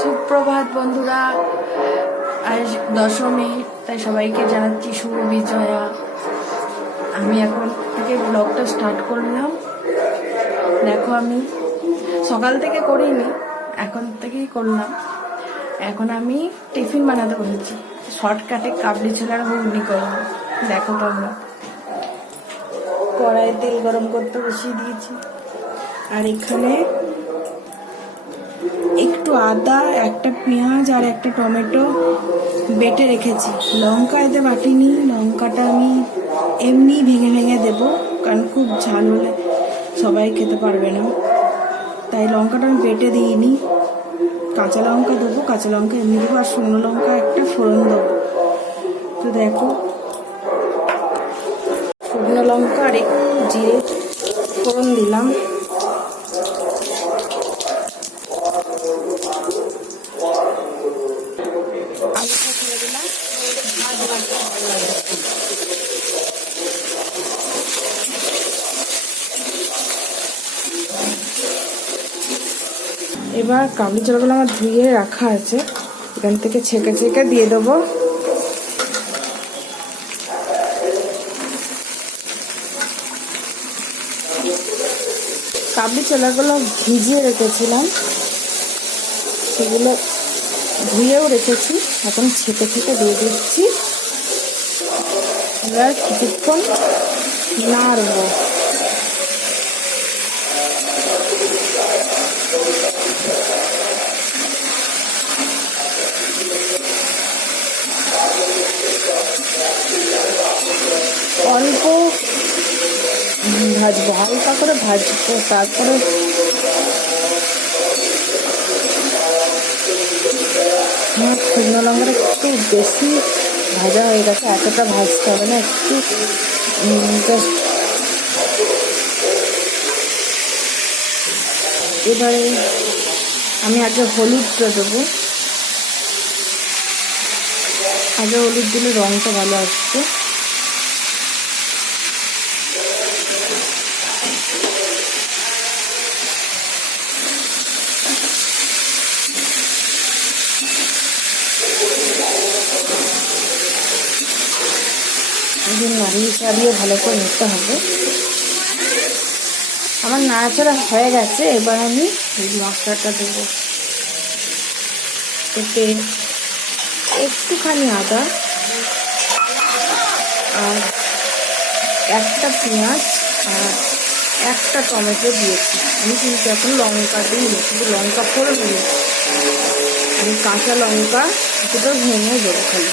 সুপ্রভাত বন্ধুরা, আজ দশমী, তাই সবাইকে জানাচ্ছি শুভ বিজয়া। আমি এখন থেকে ব্লগটা স্টার্ট করলাম। দেখো, আমি সকাল থেকে করিনি, এখন থেকেই করলাম। এখন আমি টিফিন বানাতে বসেছি, শর্টকাটে কাবলি ছোলার ঘুগনি করবো। দেখো তোমরা, কড়াইয়ে তেল গরম করতে বসিয়ে দিয়েছি, আর এখানে একটু আদা, একটা পেঁয়াজ আর একটা টমেটো বেটে রেখেছি। লঙ্কা এতে বাটিনি, লঙ্কাটা আমি এমনি ভেঙে ভেঙে দেবো, কারণ খুব ঝাল হলে সবাই খেতে পারবে না, তাই লঙ্কাটা আমি বেটে দিইনি। কাঁচা লঙ্কা দেবো, কাঁচা লঙ্কা এমনি দেবো, আর শুকনো লঙ্কা একটা ফোড়ন দেবো। তো দেখো, শুকনো লঙ্কা আর একটু জিরে ফোড়ন দিলাম। আলুটা ছেড়ে দিলাম। এবার কাবলি ছোলাগুলো আমার ধুয়ে রাখা আছে, এখান থেকে ছেঁকে ছেঁকে দিয়ে দেবো। কাবলি ছোলাগুলো ভিজিয়ে রেখেছিলাম, সেগুলো ধুয়েও রেখেছি, এখন ছেঁকে ছেঁকে দিয়ে দিচ্ছি। এবার কিছুক্ষণ নাড়বো। অল্প ভাজবো, হালকা করে ভাজবো, তারপরে আমার শুকনো লঙ্কাটা একটু বেশি ভাজা হয়ে গেছে, এতটা ভাজতে হবে না, একটু জাস্ট। এবারে আমি আগে হলুদটা দেবো, আগে হলুদ দিলে রঙটা ভালো আসছে। নাড়িয়ে চাড়িয়ে ভালো করে নিতে হবে। আমার নাড়াচাড়া হয়ে গেছে, এবার আমি এই মশলাটা দেবো। এতে একটুখানি আদা আর একটা পেঁয়াজ আর একটা টমেটো দিয়েছি। আমি কিন্তু এখন লঙ্কা দিইনি, কিন্তু লঙ্কা ফোড়ন দিয়েছি। আমি কাঁচা লঙ্কা দুটো ভেঙে দেবো, খালি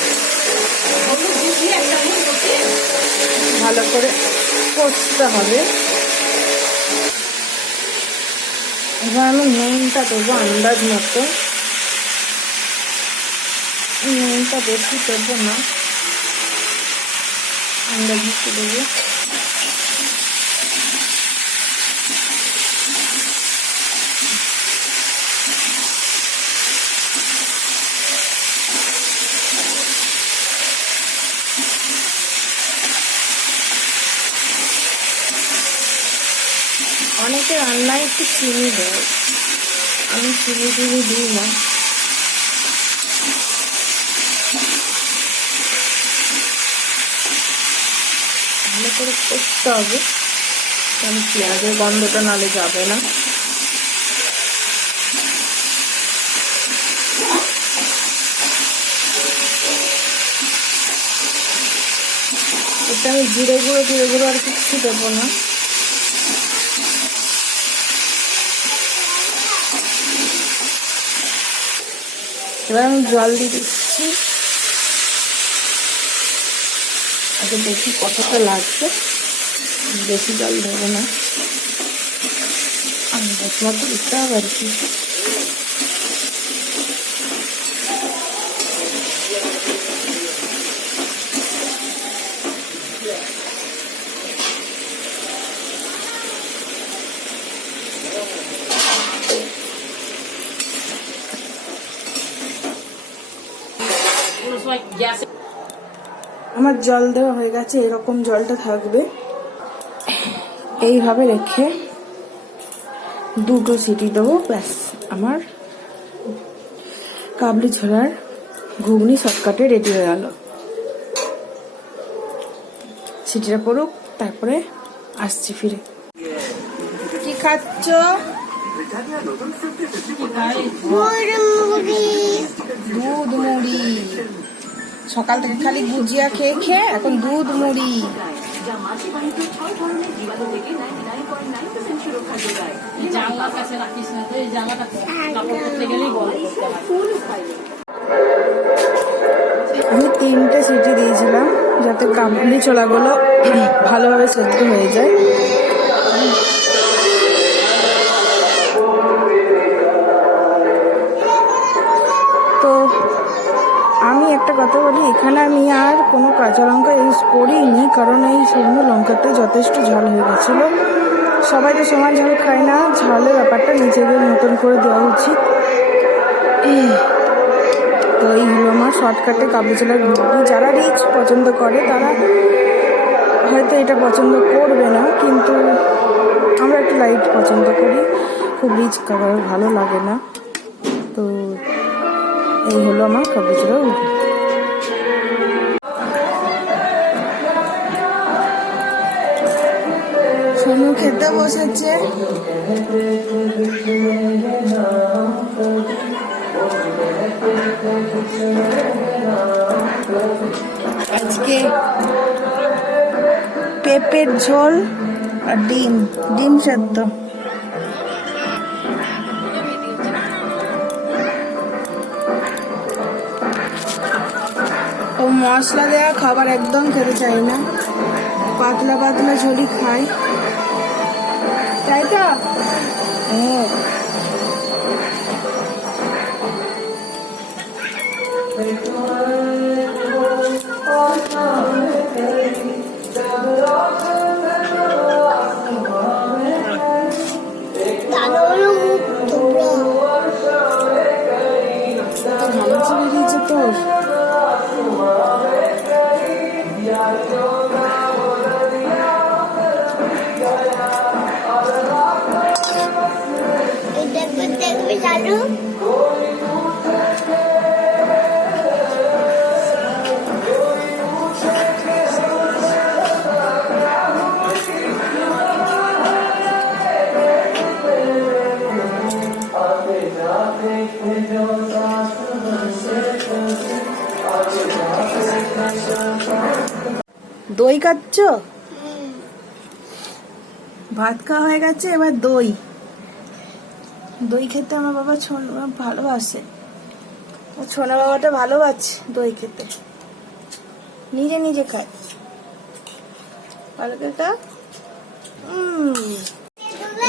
ভালো করে কষতে হবে। এবার আমি নুনটা দেবো আন্দাজ মতো, নুনটা বেশি দেবো না, আন্দাজ মতো দেবো। অনেকে রান্নায় একটু চিনি দেয়, আমি চিনি দিই না। ভালো করে কষতে হবে, কারণ পেঁয়াজের গন্ধটা নালে যাবে না। এটা আমি জিরে গুঁড়ো আর কিছু দেবো না। এবার আমি জল দিয়ে দিচ্ছি। আগে দেখি কতটা লাগছে, বেশি জল দেবো না, আন্দাজ মতো দিতে হবে আর কি। আমার জল দেওয়া হয়ে গেছে, এরকম জলটা থাকবে। এইভাবে রেখে দুটো সিটি দেবো, ব্যাস আমার কাবলি ছোলার ঘুগনি শর্টকাটে রেডি হয়ে গেল। সিটিটা পড়ুক, তারপরে আসছি ফিরে। কি খাচ্ছ? দুধ মুড়ি। সকাল থেকে খালি গুজিয়া খেয়ে খেয়ে এখন দুধ মুড়ি। আমি 3টে সিটি দিয়েছিলাম যাতে কাবলি ছোলাগুলো ভালোভাবে সেদ্ধ হয়ে যায়। তো আমি একটা কথা বলি, এখানে আমি আর কোনো কাঁচা লঙ্কা ইউজ করিনি, কারণ এই শুকনো লঙ্কাতে যথেষ্ট ঝাল হয়ে গেছিলো। সবাই তো সমান ঝাল খায় না, ঝালের ব্যাপারটা নিজেদের মতন করে দেওয়া উচিত। তো এই হলো আমার শর্টকাটে কাবলি ছোলার ঘুগনি। যারা রিচ পছন্দ করে তারা হয়তো এটা পছন্দ করবে না, কিন্তু আমরা একটু লাইট পছন্দ করি, খুব রিচ খাবার ভালো লাগে না। তো এই হলো আমার কাবলি ছোলার ঘুগনি। সোনু খেতে বসেছে। আজকে পেঁপের ঝোল আর ডিম সেদ্ধ। ও মশলা দেওয়া খাবার একদম খেতে চাই না, পাতলা পাতলা ঝোলই খাই, তাই তো? তোর দই খাচ্ছ? ভাত খাওয়া হয়ে গেছে, এবার দই। দই খেতে আমার বাবা ভালোবাসে, ছোনা বাবাটা ভালোবাসে দই খেতে, নিজে নিজে খায় ভালো খেতে।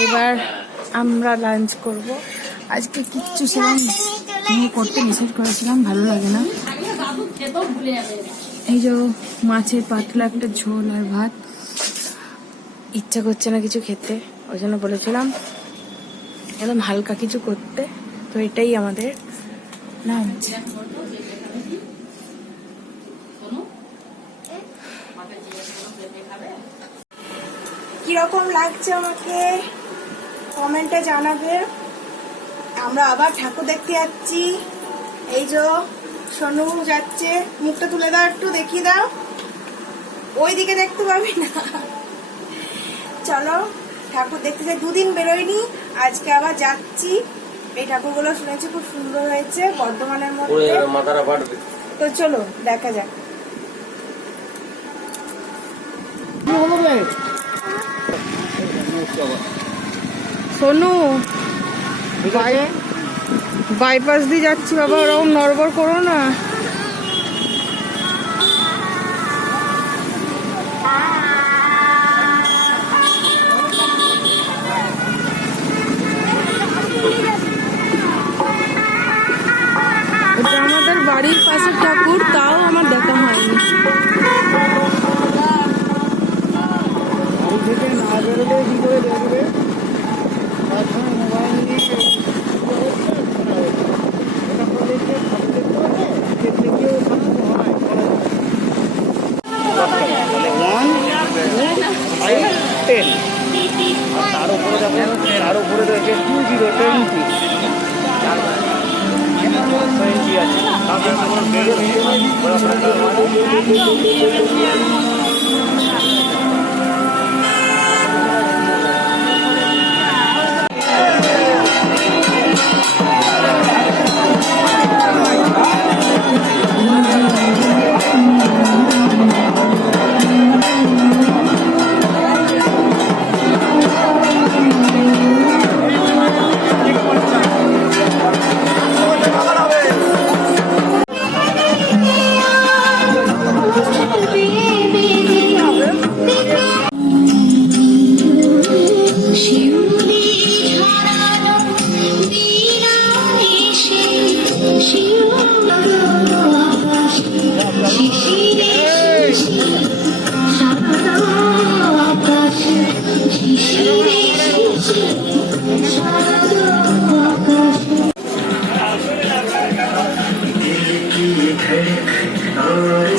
এবার আমরা লাঞ্চ করব। আজকে কিচ্ছু সেরকম করতে নিষেধ করেছিলাম, ভালো লাগে না। এই যে মাছের পাতলা একটা ঝোল আর ভাত, ইচ্ছা করছে না কিছু খেতে, ওই জন্য বলেছিলাম একদম হালকা কিছু করতে। তো এটাই আমাদের লাঞ্চ। কিরকম লাগছে আমাকে কমেন্টে জানাবে। আমরা আবার ঠাকুর দেখতে যাচ্ছি। এই যে সোনু যাচ্ছে, মুখটা তুলে দাও, একটু দেখিয়ে দাও, ওই দিকে দেখতে পাবি না। চলো ঠাকুর দেখতে যাই, 2 দিন বেরোয়নি, আজকে আবার যাচ্ছি। এই ঠাকুরগুলো শুনেছি খুব সুন্দর হয়েছে বর্ধমানের মধ্যে, তো চলো দেখা যাক। সোনু বাইপাস দিয়ে যাচ্ছি বাবা, ওরকম নড়বড় করো না। এটা আমাদের বাড়ির পাশের ঠাকুর, তাও আমার দেখা হয়নি। তার উপরে রয়েছে 2020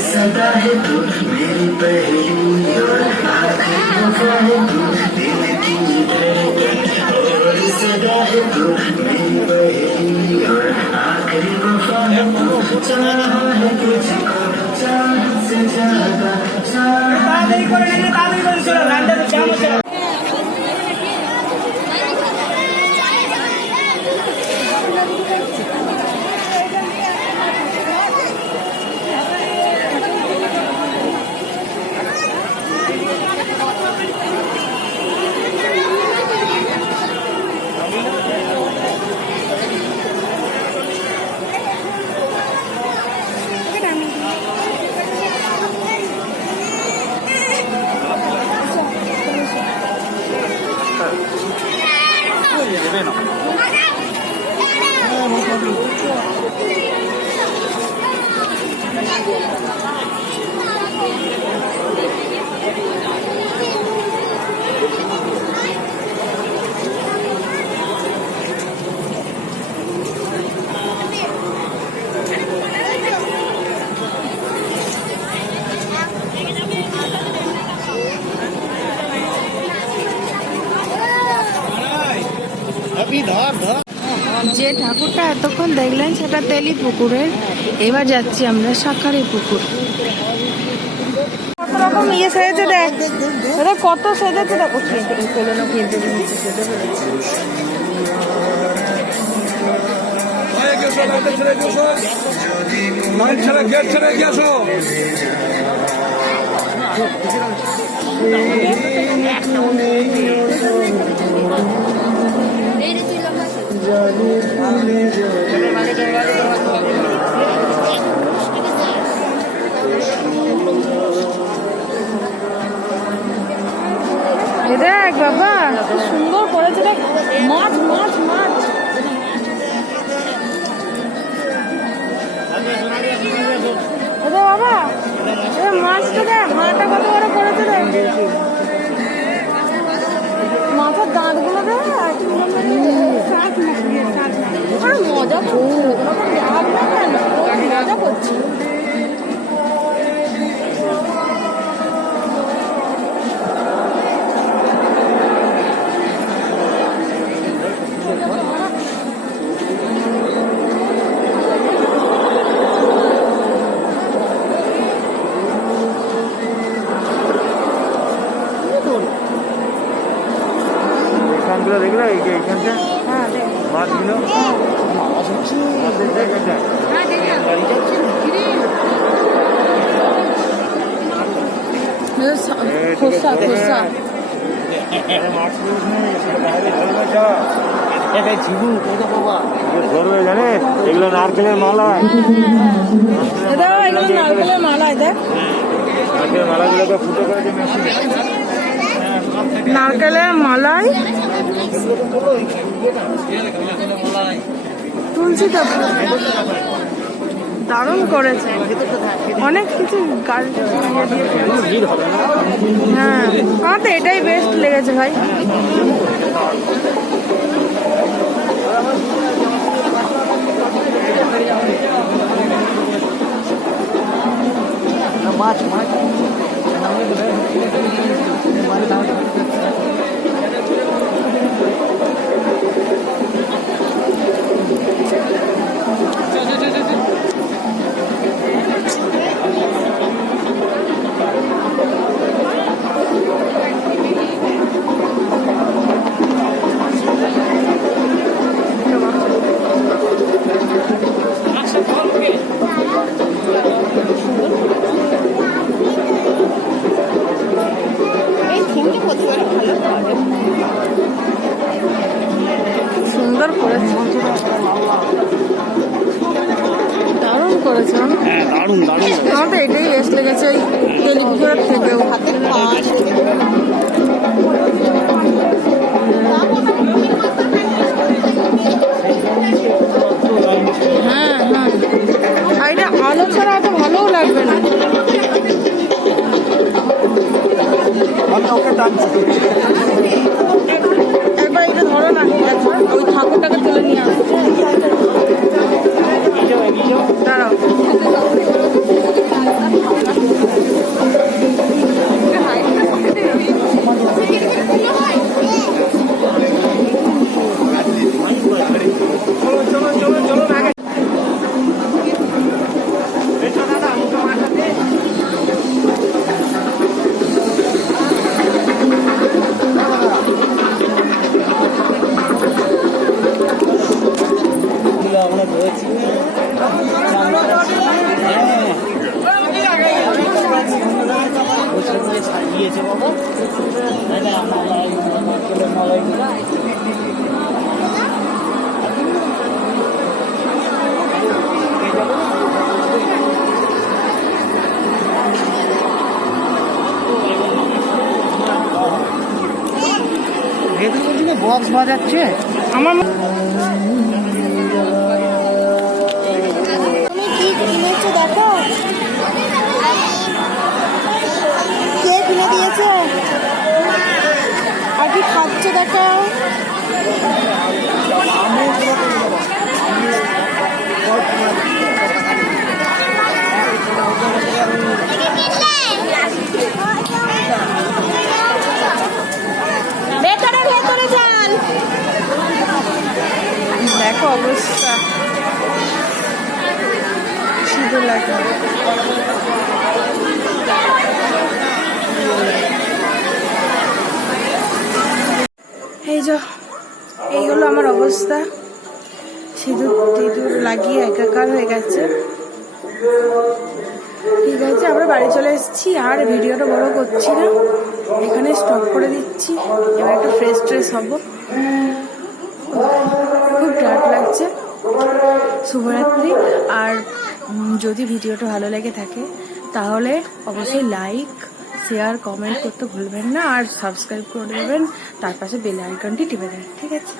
सदा है तू मेरी पहली और आखिरी वफा है तू दिल की धड़कन और सदा है तू मेरी पहली और आखिरी वफा है तू चाहा है तुझको चाहत से ज्यादा যে ঠাকুরটা এতক্ষণ দেখলেন সেটা তেলি পুকুরের। এবার যাচ্ছি আমরা শাঁখারি পুকুর। কত রকম ইয়ে সেজেছে দেখ, এটা কত সেজেছে দেখো। গেট ছেড়ে গিয়েছো দেখ বাবা কি সুন্দর করেছে, দেখ মাছ মাছ মাছ। বাবা মাছটা দেখ, মাটা কত বড় করেছে দেখ, মাথার দাঁতগুলো দেখ মজা মজা করছি। দেখলে এইখানটা মাছগুলো খোসা খোসা ধরবে জানে এগুলো নারকেলের মালা, নারকেলের মালা। দেখ নারকেলের মালাগুলোকে ফুটো করেছে মেশিনে, নারকেলের মালাই তুলসী দারুণ করেছে, অনেক কিছু গাছ। হ্যাঁ আমার তো এটাই বেস্ট লেগেছে ভাই। মাছ মাছ দারুণ দারুণ আমার তো এটাই বেস্ট লেগেছে এই টেলিভিশনের থেকেও। হাতের কাজ হ্যাঁ হ্যাঁ, আর এটা আলো ছাড়া এত ভালোও লাগবে না। একবার এটা ধরো না, একবার ওই ঠাকুরটাকে তুলে নিয়ে আসছে। দাঁড়াও, বক্স বাজাচ্ছে আমার তুমি কি কিনেছো দেখো, কে কিনে দিয়েছে, আর কি খাচ্ছ দেখো। ভেতরে ভেতরে যান, দেখো অবস্থা, সুন্দর লাগে। এই যে এই হলো আমার অবস্থা, সিঁদুর টিঁদুর লাগিয়ে একাকার হয়ে গেছে। ঠিক আছে, আমরা বাড়ি চলে এসেছি, আর ভিডিওটা বড় করছি না, এখানে স্টপ করে দিচ্ছি। এবার একটু ফ্রেশ ট্রেশ হবো, খুব টায়ার্ড লাগছে। শুভরাত্রি। আর যদি ভিডিওটা ভালো লেগে থাকে তাহলে অবশ্যই লাইক, শেয়ার, কমেন্ট করতে ভুলবেন না, আর সাবস্ক্রাইব করে দেবেন, তার পাশে বেল আইকনটি টিপে দেবেন। ঠিক আছে।